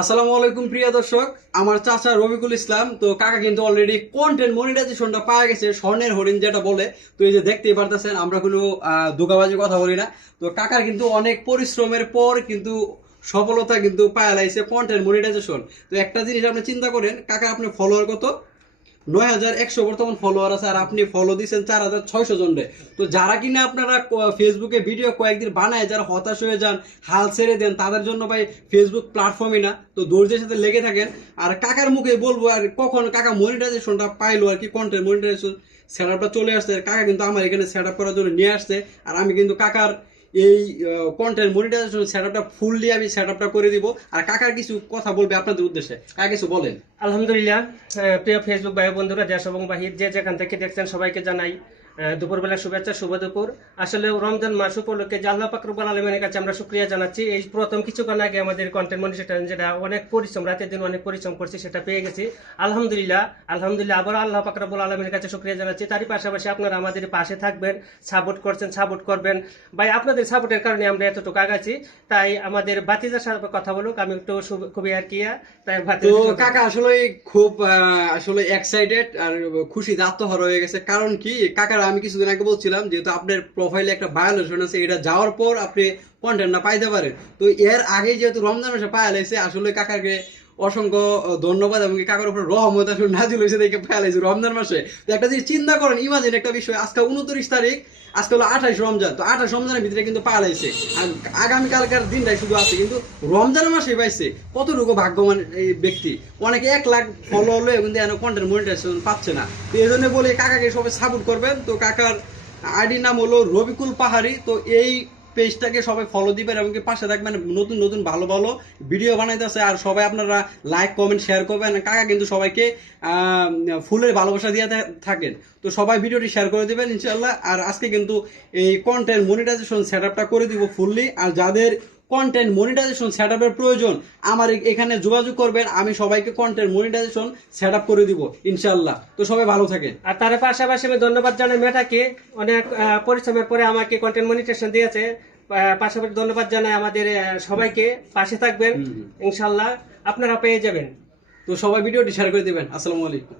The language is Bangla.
আসসালামু আলাইকুম প্রিয় দর্শক, আমার চাচা রবিকুল ইসলাম। তো কাকা কিন্তু অলরেডি কন্টেন্ট মনিটাইজেশনটা পাওয়া গেছে, স্বর্ণের হরিণ যেটা বলে। তো এই যে দেখতেই পারতেছেন, আমরা কোনো ধোঁকাবাজি কথা বলি না। তো কাকার কিন্তু অনেক পরিশ্রমের পর কিন্তু সফলতা কিন্তু পাওয়া লাগছে কন্টেন্ট মনিটাইজেশন। তো একটা জিনিস আপনি চিন্তা করেন, কাকা আপনি ফলোয়ার কত? 9,100 বর্তমান ফলোয়ার আছে, আর আপনি ফলো দিচ্ছেন 4,600 জনরে। তো যারা কিনা আপনারা ফেসবুকে ভিডিও কয়েকদিন বানায়, যারা হতাশ হয়ে যান, হাল ছেড়ে দেন, তাদের জন্য ভাই ফেসবুক প্ল্যাটফর্মই না। তো ধৈর্যের সাথে লেগে থাকেন। আর কাকার মুখে বলবো, আর কখন কাকা মনিটাইজেশনটা পাইলো আর কি, কন্টেন্ট মনিটাইজেশন সেট আপটা চলে আসছে। কাকা কিন্তু আমার এখানে সেট আপ করার জন্য নিয়ে আসছে, আর আমি কিন্তু কাকার এই কন্টেন্ট মনিটাইজেশন সেটআপটা ফুললি আমি সেটআপটা করে দিব। আর কাকার কিছু কথা বলবে আপনাদের উদ্দেশ্যে, কাকা কিছু বলেন। আলহামদুলিল্লাহ। প্রিয় ফেসবুক ভাই বন্ধুরা, দেশ এবং বাহির যে যেখান থেকে দেখছেন সবাইকে জানাই দুপুরবেলা শুভেচ্ছা, শুভ দুপুর। আসলে রমজান মাস উপলক্ষে যে আল্লাহ পাক রব্বুল আলামিনের কাছে আমরা শুকরিয়া জানাচ্ছি। এই প্রথম কিছুক্ষণ আগে আমাদের কন্টেন্ট মনিটাইজেশন যেটা অনেক পরিশ্রম, রাতের দিন অনেক পরিশ্রম করছি, সেটা পেয়ে গেছি আলহামদুলিল্লাহ। আলহামদুলিল্লাহ, আবার আল্লাহ পাক রব্বুল আলামিনের কাছে শুকরিয়া জানাচ্ছি। তারই পাশাপাশি আপনারা আমাদের পাশে থাকবেন, সাপোর্ট করছেন, সাপোর্ট করবেন ভাই। আপনাদের সাপোর্টের কারণে আমরা এতটুকু আগাচ্ছি। তাই আমাদের ভাতিজার সাথে কথা বলুক, আমি একটু খুবই আর কি তাই তো কাকা আসলে খুব আসলে এক্সাইটেড আর খুশি আত্মহারা হয়ে গেছে। কারণ কি, কাকার আমি কিছুদিন আগে বলছিলাম, যেহেতু আপনার প্রোফাইলে একটা ভায়োলেশন আছে, এটা যাওয়ার পর আপনি কন্টেন্ট না পাইতে পারেন। তো এর আগে যেহেতু রমজান মাসে পায়া লাইছে, আসলে কাকাকে অসংখ্য ধন্যবাদ, এবং কাকার উপরে রহমত আসলে নাজিল হয়েছে দেখে পায়া লাইছে রমজান মাসে। তো একটা জিনিস চিন্তা করেন, ইমাজিন একটা বিষয়, আজকে 29 তারিখ, আজকে হলো 28 রমজান। তো 28 রমজানের ভিতরে কিন্তু পাওয়া লাইছে, আর আগামীকালকার দিনটাই শুধু আছে, কিন্তু রমজানের মাসে পাইছে। কতটুকু ভাগ্যবান এই ব্যক্তি। অনেকে 1 লাখ ফলো হলো, কিন্তু এখনো কন্টেন্ট মনিটাইজেশন পাচ্ছে না। তো এই জন্য বলে কাকাকে সবাই সাপোর্ট করবেন। তো কাকার আইডির নাম হলো রবিকুল পাহাড়ি। তো এই পেজটাকে সবাই ফলো দিবেন এবং পাশে থাকবেন, নতুন নতুন ভালো ভালো ভিডিও বানাইতেছে। আর সবাই আপনারা লাইক কমেন্ট শেয়ার করবেন। কাকা কিন্তু সবাইকে ফুলের ভালোবাসা দিয়ে থাকেন। তো সবাই ভিডিওটি শেয়ার করে দিবেন ইনশাল্লাহ। আর আজকে কিন্তু এই কন্টেন্ট মনিটাইজেশন সেটআপটা করে দিব ফুললি। আর যাদের কন্টেন্ট মনিটাইজেশন সেটআপের প্রয়োজন, আমার এখানে যোগাযোগ করবেন, আমি সবাইকে কন্টেন্ট মনিটাইজেশন সেটআপ করে দিব ইনশাল্লাহ। তো সবাই ভালো থাকেন। আর তার পাশাপাশি আমি ধন্যবাদ জানাই মেটাকে, অনেক পরিশ্রমের পরে আমাকে কন্টেন্ট মনিটাইজেশন দিয়েছে। পাশাপাশি ধন্যবাদ জানাই আমাদের সবাইকে। পাশে থাকবেন ইনশাল্লাহ, আপনারা পেয়ে যাবেন। তো সবাই ভিডিওটি শেয়ার করে দিবেন। আসসালামু আলাইকুম।